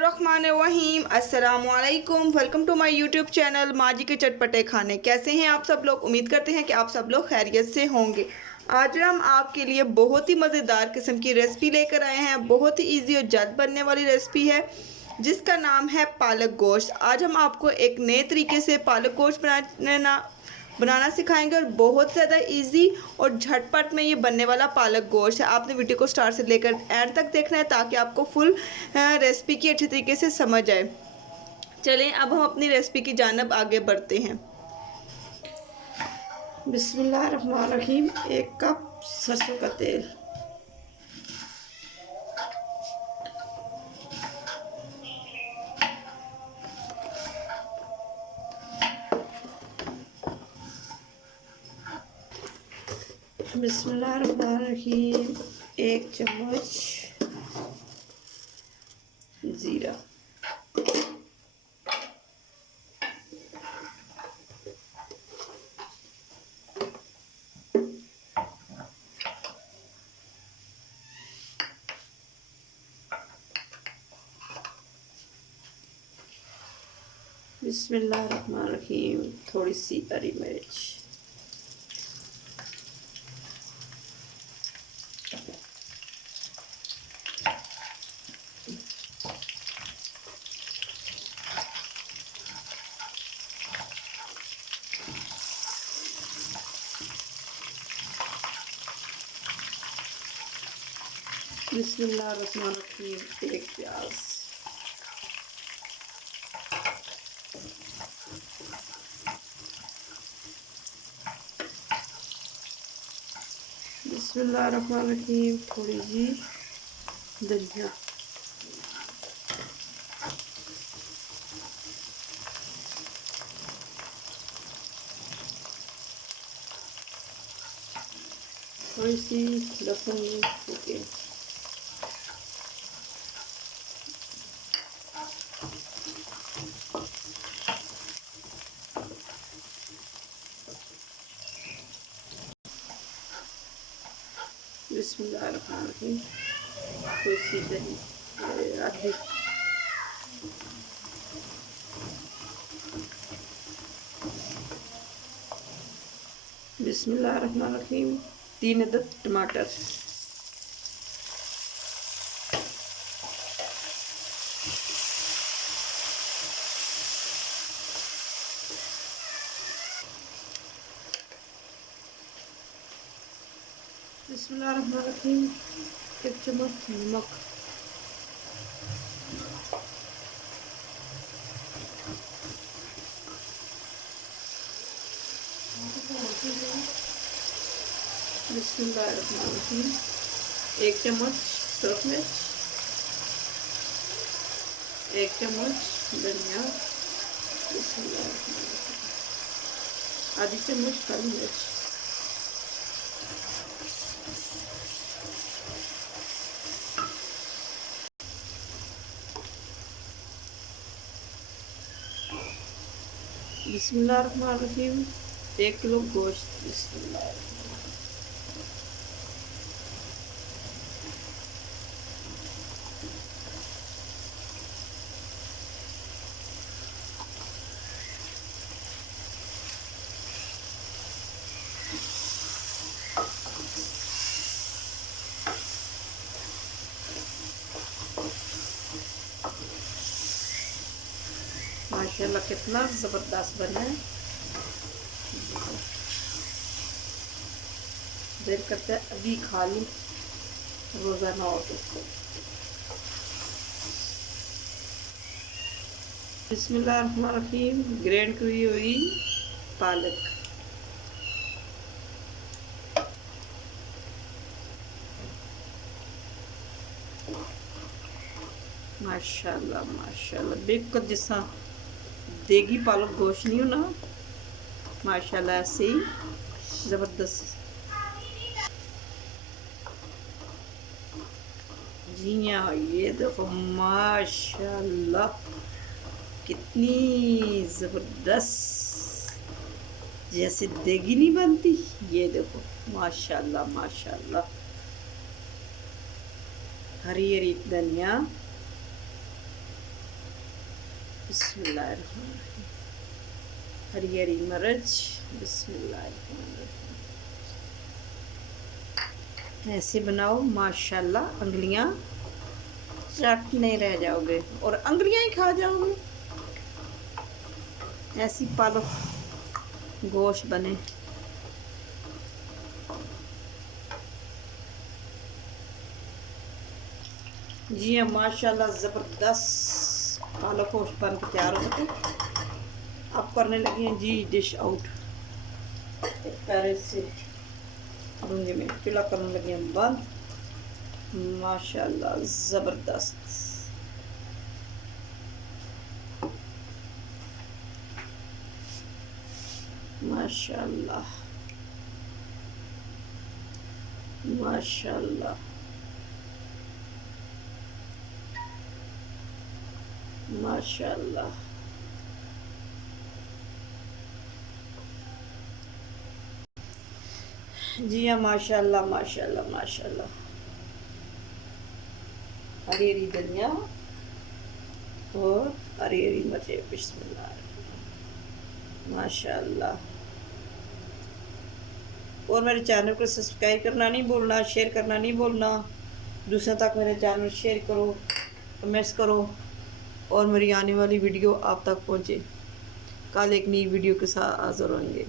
बिस्मिल्लाहिर्रहमानिर्रहीम अस्सलामुअलैकुम। Welcome to my YouTube channel माजी के चटपटे खाने। कैसे हैं आप सब लोग? उम्मीद करते हैं कि आप सब लोग खैरियत से होंगे। आज हम आपके लिए बहुत ही मज़ेदार किस्म की रेसिपी लेकर आए हैं। बहुत ही इजी और जल्द बनने वाली रेसिपी है जिसका नाम है पालक गोश्त। आज हम आपको एक नए तरीके से पालक गोश्त बनाना सिखाएंगे और बहुत ज़्यादा इजी और झटपट में ये बनने वाला पालक गोश्त है। आपने वीडियो को स्टार्ट से लेकर एंड तक देखना है ताकि आपको फुल रेसिपी की अच्छी तरीके से समझ आए। चलें अब हम अपनी रेसिपी की जानब आगे बढ़ते हैं। बिस्मिल्लाहिर्रहमानिर्रहीम। 1 कप सरसों का तेल, बिस्मिल्लाहिर्रहमानिर्रहीम 1 चम्मच ज़ीरा, बिस्मिल्लाहिर्रहमानिर्रहीम थोड़ी सी हरी मिर्च, बिस्मिल्लाहिर्रहमानिर्रहीम 1 प्याज, बिस्मिल्लाहिर्रहमानिर्रहीम थोड़ी जी धनिया, थोड़ी सी लहसुन के, बिस्मिल्लाहिर्रहमानिर्रहीम थोड़ी सी दही आधी, बिस्मिल्लाहिर्रहमानिर्रहीम 3 अदद टमाटर, बिस्मिल्लाहिर्रहमानिर्रहीम 1 चम्मच नमक, बिस्मिल्लाहिर्रहमानिर्रहीम 1 चम्मच सूरख मिर्च, 1 चम्मच धनिया, बिस्मिल्लाहिर्रहमानिर्रहीम आधी चम्मच काली मिर्च, बिस्मिल्लाहिर्रहमानिर्रहीम 1 किलो गोश्त, बिस्मिल्लाह, माशाल्लाह कितना ज़बरदस्त बना है। दिल करता है अभी खा लूँ, रोज़ाना हो तो। बिस्मिल्लाहिर्रहमानिर्रहीम ग्राइंड की हुई पालक, माशाल्लाह माशाल्लाह बिल्कुल जैसा देगी पालक गोश्त नहीं हो ना, माशाल्लाह ऐसे ही ज़बरदस्त। जी हाँ, ये देखो माशाल्लाह कितनी ज़बरदस्त, जैसे देगी नहीं बनती। ये देखो माशाल्लाह माशाल्लाह, हरी हरी धनिया, बिस्मिल्लाहिर्रहमानिर्रहीम। हरी हरी मिर्च, बिस्मिल्लाहिर्रहमानिर्रहीम। ऐसे बनाओ माशाल्लाह, अंगलियां चाटने रह जाओगे और अंगलियां ही खा जाओगे। ऐसी पालक गोश्त बने। जी हाँ, माशाल्लाह ज़बरदस्त पालक गोश्त बन के तैयार हो चुके। अब करने लगी हैं जी डिश आउट। एक पैरे से दूंगी मैं, चूल्हा करने लगी हैं बंद। माशाल्लाह ज़बरदस्त। माशाल्लाह माशाल्लाह माशाल्लाह। जी हाँ, माशाल्लाह माशाल्लाह माशाल्लाह। हरी हरी धनिया और हरी हरी मिर्चें, बिस्मिल्लाह माशाल्लाह। और मेरे चैनल को सब्सक्राइब करना नहीं भूलना, शेयर करना नहीं भूलना। दूसरों तक मेरे चैनल शेयर करो, कमेंट्स करो और मेरी आने वाली वीडियो आप तक पहुँचे। कल एक नई वीडियो के साथ हाज़िर होंगे।